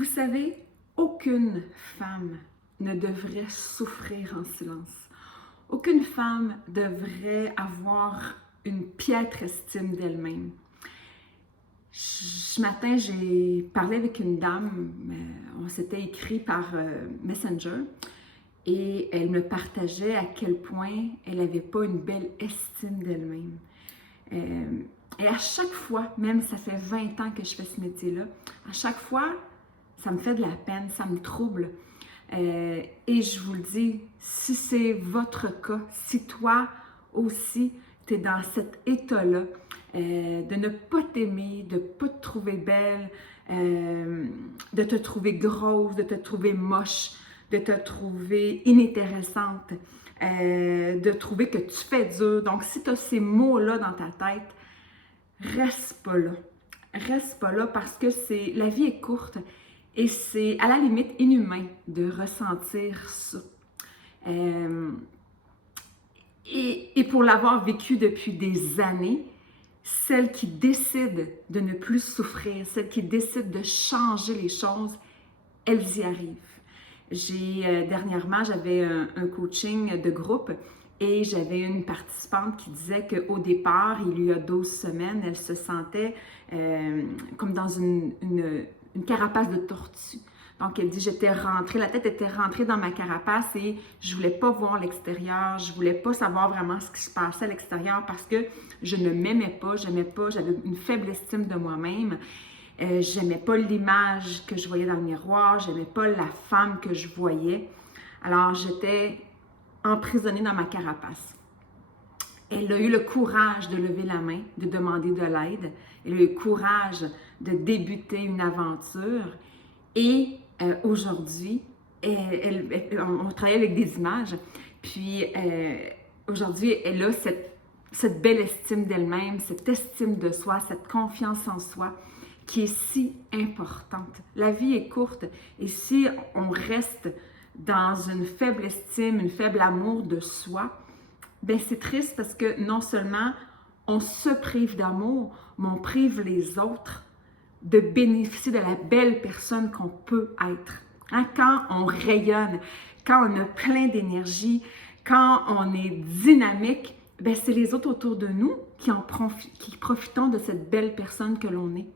Vous savez, aucune femme ne devrait souffrir en silence. Aucune femme devrait avoir une piètre estime d'elle-même. Ce matin, j'ai parlé avec une dame, on s'était écrit par Messenger, et elle me partageait à quel point elle n'avait pas une belle estime d'elle-même. Et à chaque fois, même ça fait 20 ans que je fais ce métier-là, à chaque fois, ça me fait de la peine, ça me trouble. Et je vous le dis, si c'est votre cas, si toi aussi, tu es dans cet état-là, de ne pas t'aimer, de ne pas te trouver belle, de te trouver grosse, de te trouver moche, de te trouver inintéressante, de trouver que tu fais dur. Donc, si tu as ces mots-là dans ta tête, reste pas là. Reste pas là parce que la vie est courte et c'est à la limite inhumain de ressentir ça. Et pour l'avoir vécu depuis des années, celles qui décident de ne plus souffrir, celles qui décident de changer les choses, elles y arrivent. Dernièrement, j'avais un coaching de groupe et j'avais une participante qui disait qu'au départ, il y a 12 semaines, elle se sentait comme dans une carapace de tortue. Donc, elle dit, j'étais rentrée, la tête était rentrée dans ma carapace et je voulais pas voir l'extérieur, je voulais pas savoir vraiment ce qui se passait à l'extérieur parce que je ne m'aimais pas, j'aimais pas, j'avais une faible estime de moi-même. J'aimais pas l'image que je voyais dans le miroir, j'aimais pas la femme que je voyais. Alors, j'étais emprisonnée dans ma carapace. Elle a eu le courage de lever la main, de demander de l'aide. Elle a eu le courage de débuter une aventure. Et aujourd'hui, on travaille avec des images. Puis aujourd'hui, elle a cette belle estime d'elle-même, cette estime de soi, cette confiance en soi qui est si importante. La vie est courte et si on reste dans une faible estime, une faible amour de soi, ben c'est triste parce que non seulement on se prive d'amour, mais on prive les autres de bénéficier de la belle personne qu'on peut être. Hein? Quand on rayonne, quand on a plein d'énergie, quand on est dynamique, ben c'est les autres autour de nous qui profitons de cette belle personne que l'on est.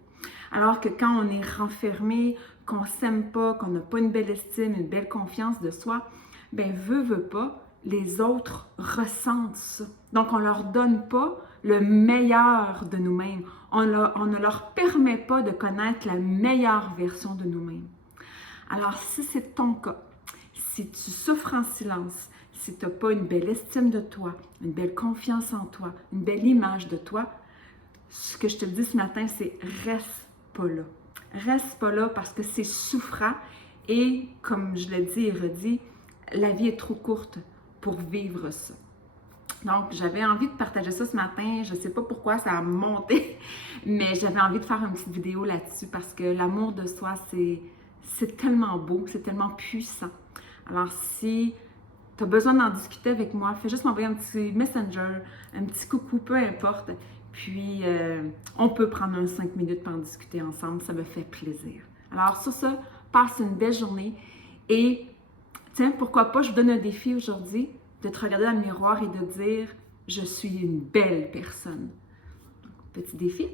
Alors que quand on est renfermé, qu'on ne s'aime pas, qu'on n'a pas une belle estime, une belle confiance de soi, ben veut pas, les autres ressentent ça. Donc, on ne leur donne pas le meilleur de nous-mêmes. On ne leur permet pas de connaître la meilleure version de nous-mêmes. Alors, si c'est ton cas, si tu souffres en silence, si tu n'as pas une belle estime de toi, une belle confiance en toi, une belle image de toi, ce que je te dis ce matin, c'est reste pas là. Reste pas là parce que c'est souffrant et, comme je l'ai dit et redit, la vie est trop courte pour vivre ça. Donc, j'avais envie de partager ça ce matin. Je ne sais pas pourquoi ça a monté, mais j'avais envie de faire une petite vidéo là-dessus parce que l'amour de soi, c'est tellement beau, c'est tellement puissant. Alors, si tu as besoin d'en discuter avec moi, fais juste m'envoyer un petit messenger, un petit coucou, peu importe. Puis, on peut prendre 5 minutes pour en discuter ensemble. Ça me fait plaisir. Alors, sur ça, passe une belle journée. Et, tiens, pourquoi pas, je vous donne un défi aujourd'hui de te regarder dans le miroir et de dire « Je suis une belle personne ». Petit défi.